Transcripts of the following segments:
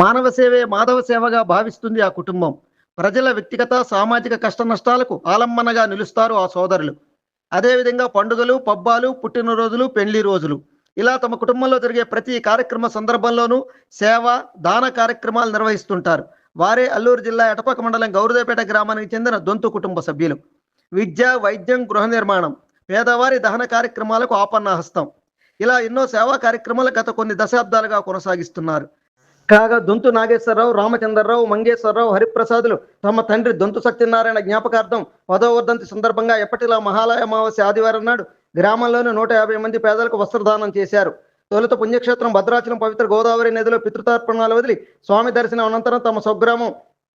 మానవ సేవే మాధవ సేవగా భావిస్తుంది ఆ కుటుంబం. ప్రజల వ్యక్తిగత సామాజిక కష్ట నష్టాలకు ఆలంబనగా నిలుస్తారు ఆ సోదరులు. అదేవిధంగా పండుగలు పబ్బాలు పుట్టినరోజులు పెళ్ళి రోజులు. ఇలా తమ కుటుంబంలో జరిగే ప్రతి కార్యక్రమ సందర్భంలోనూ సేవ దాన కార్యక్రమాలు నిర్వహిస్తుంటారు. వారే అల్లూరు జిల్లా ఎటపక మండలం గౌరదేపేట గ్రామానికి చెందిన దొంతు కుటుంబ సభ్యులు. విద్య వైద్యం గృహ నిర్మాణం పేదవారి దహన కార్యక్రమాలకు ఆపన్న హస్తం. ఇలా ఎన్నో సేవా కార్యక్రమాలు గత కొన్ని దశాబ్దాలుగా కొనసాగిస్తున్నారు. కాగా దొంతు నాగేశ్వరరావు రామచంద్రరావు మంగేశ్వరరావు హరిప్రసాదులు తమ తండ్రి దొంతు సత్యనారాయణ జ్ఞాపకార్థం పదవ వర్ధంతి సందర్భంగా ఎప్పటిలా మహాలయ అమావాస్య ఆదివారం నాడు గ్రామంలోని నూట యాభై మంది పేదలకు వస్త్రదానం చేశారు. తొలుత పుణ్యక్షేత్రం భద్రాచలం పవిత్ర గోదావరి నదిలో పితృతార్పణాలు వదిలి స్వామి దర్శనం అనంతరం తమ స్వగ్రామం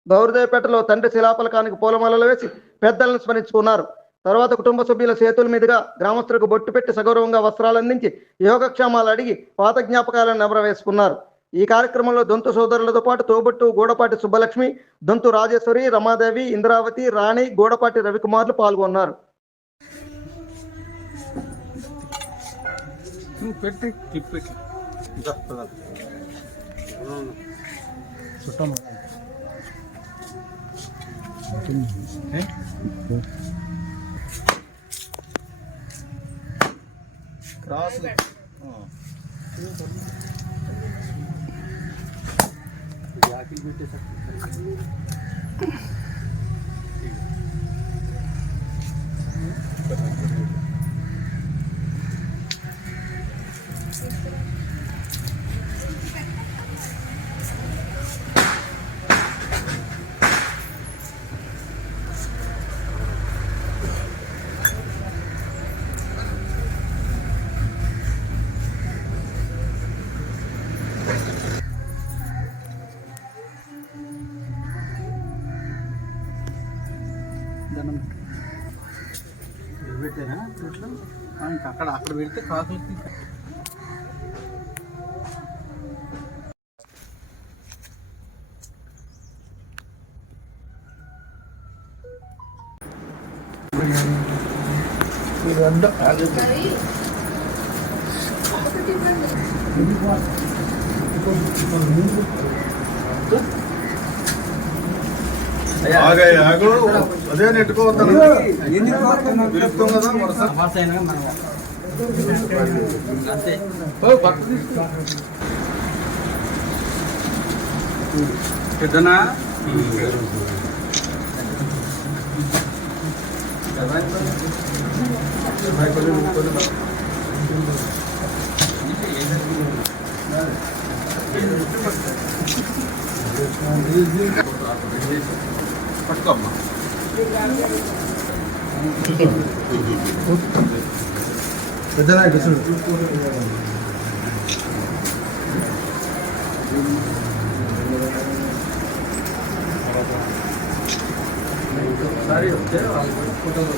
గౌరదేపేటలో తండ్రి శిలాపలకానికి పూలమాలలు వేసి పెద్దలను స్మరించుకున్నారు. తర్వాత కుటుంబ సభ్యుల చేతుల మీదుగా గ్రామస్తులకు బొట్టు పెట్టి సగౌరవంగా వస్త్రాలు అందించి యోగక్షేమాలు అడిగి పాత జ్ఞాపకాలను నెమరవేసుకున్నారు. ఈ కార్యక్రమంలో దొంతు సోదరులతో పాటు తోబట్టు గూడపాటి సుబ్బలక్ష్మి దొంతు రాజేశ్వరి రమాదేవి ఇంద్రావతి రాణి గూడపాటి రవికుమార్లు పాల్గొన్నారు. క్రాస్. Happy birthday. పెట్టారా? ఇట్లా ఇంకా అక్కడ అక్కడ పెడితే కాకులకి ఆగాయి ఆగు అదే నెట్టుకోవద్దాను పిలుస్తాం కదా అంతే పెద్దనా? పట్టుకోమ్మా. పెద్దనా ఇటు చూడు. ఒకసారి వస్తే ఫోటోలు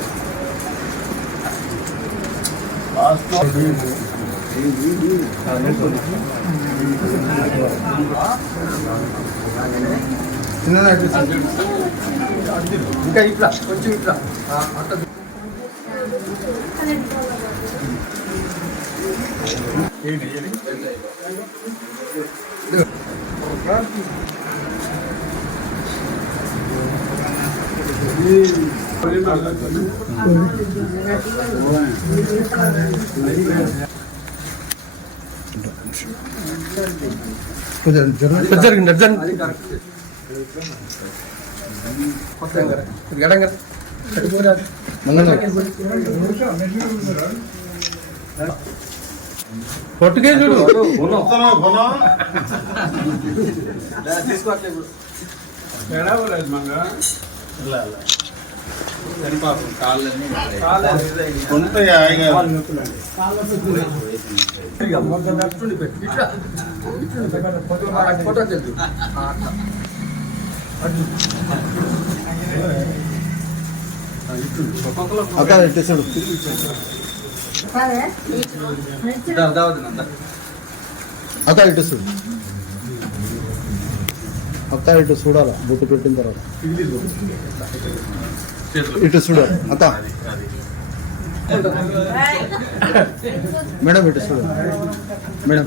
చిన్న. ఇంకా ఇట్లా కొంచెం ఇట్లా అట్లా జరిగింది జరిగింది పొట్టుకే చూడు వస్తానా, పోనా? ఫోటో అక్కడ ఇట్టేసాడు అత్త ఇటు అత్త ఇటు చూడాలా? బొట్టు పెట్టిన తర్వాత. ఇటు చూడాలి? అత్త. మేడం ఇటు చూడాలి madam.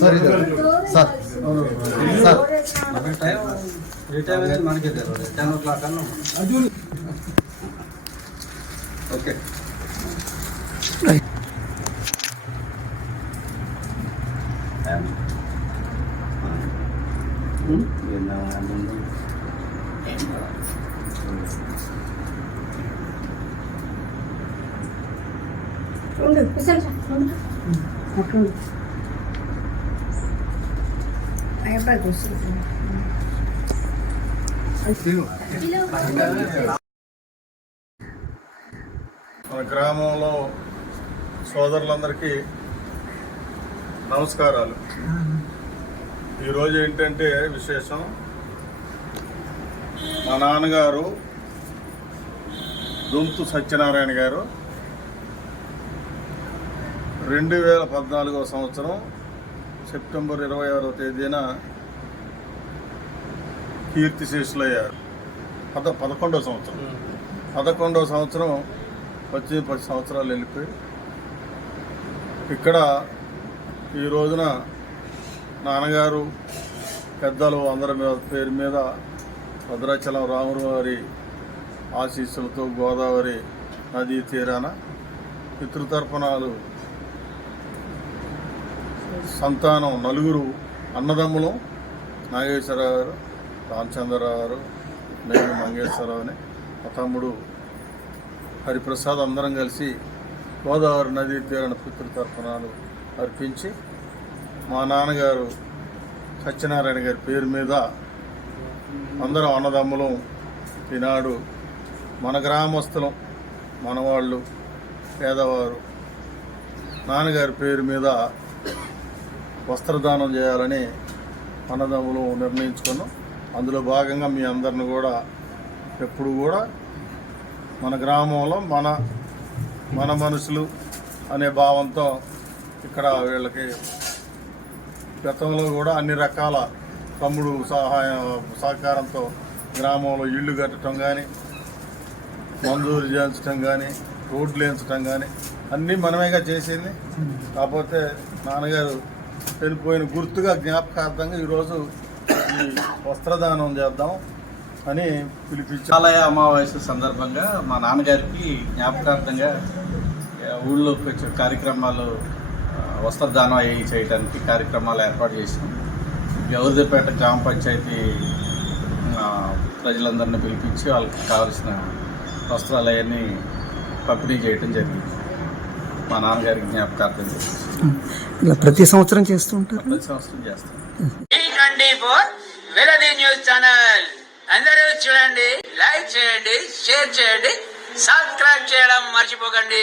Sir sir sir retire ಮನೆಗೆ ಟೆನ್ ಓ ಕ್ಲಾಕ್ ಅನ್ನು ಓಕೆ ಹ್ಞೂ కూర్చుంటుంది మన గ్రామంలో సోదరులందరికీ నమస్కారాలు. ఈరోజు ఏంటంటే విశేషం? మా నాన్నగారు దుంతు సత్యనారాయణ గారు రెండు వేల పద్నాలుగో సంవత్సరం సెప్టెంబర్ ఇరవై ఆరో తేదీన కీర్తిశేషులయ్యారు. పద పదకొండవ సంవత్సరం. పదకొండవ సంవత్సరం వచ్చి పది సంవత్సరాలు వెళ్ళిపోయి ఇక్కడ ఈ రోజున నాన్నగారు పెద్దలు అందరి మీద పేరు మీద భద్రాచలం రాముడు వారి ఆశీస్సులతో గోదావరి నదీ తీరాన పితృతర్పణాలు సంతానం నలుగురు అన్నదమ్ములం నాగేశ్వరరావు గారు రామచంద్రరావు గారు నేను మంగేశ్వరరావు అని మా తమ్ముడు హరిప్రసాద్ అందరం కలిసి గోదావరి నదీ తీరణ పితృతర్పణాలు అర్పించి మా నాన్నగారు సత్యనారాయణ గారి పేరు మీద అందరం అన్నదమ్ములం ఈనాడు మన గ్రామస్తులం మనవాళ్ళు పేదవారు. నాన్నగారి పేరు మీద వస్త్రదానం చేయాలని అన్నదమ్ములు నిర్ణయించుకున్నాం. అందులో భాగంగా మీ అందరిని కూడా ఎప్పుడు కూడా మన గ్రామంలో మన మన మనుషులు అనే భావంతో ఇక్కడ వీళ్ళకి గతంలో కూడా అన్ని రకాల తమ్ముడు సహాయం సహకారంతో గ్రామంలో ఇళ్ళు కట్టడం కానీ మంజూరు చేయించడం కానీ రోడ్లు వేయించడం కానీ అన్నీ మనమేగా చేసింది. కాకపోతే నాన్నగారు వెళ్ళిపోయిన గుర్తుగా జ్ఞాపకార్థంగా ఈరోజు వస్త్రదానం చేద్దాం అని పిలిపించారు. ఆలయ అమావాస్య సందర్భంగా మా నాన్నగారికి జ్ఞాపకార్థంగా ఊళ్ళో ఊళ్ళోకి వచ్చే కార్యక్రమాలు వస్త్రదానం అయ్యి చేయడానికి కార్యక్రమాలు ఏర్పాటు చేసాం గౌరిదేపేట గ్రామ పంచాయతీ ప్రజలందరినీ పిలిపించి వాళ్ళకి కావాల్సిన వస్త్రాలు అవన్నీ పంపిణీ చేయడం జరిగింది. మా నాన్నగారికి జ్ఞాపకార్థం చేసి ఇలా ప్రతి సంవత్సరం చేస్తూ ఉంటారు? ప్రతి సంవత్సరం చేస్తాం. వెలది న్యూస్ ఛానల్. అందరూ చూడండి లైక్ చేయండి షేర్ చేయండి సబ్స్క్రైబ్ చేయడం మర్చిపోకండి.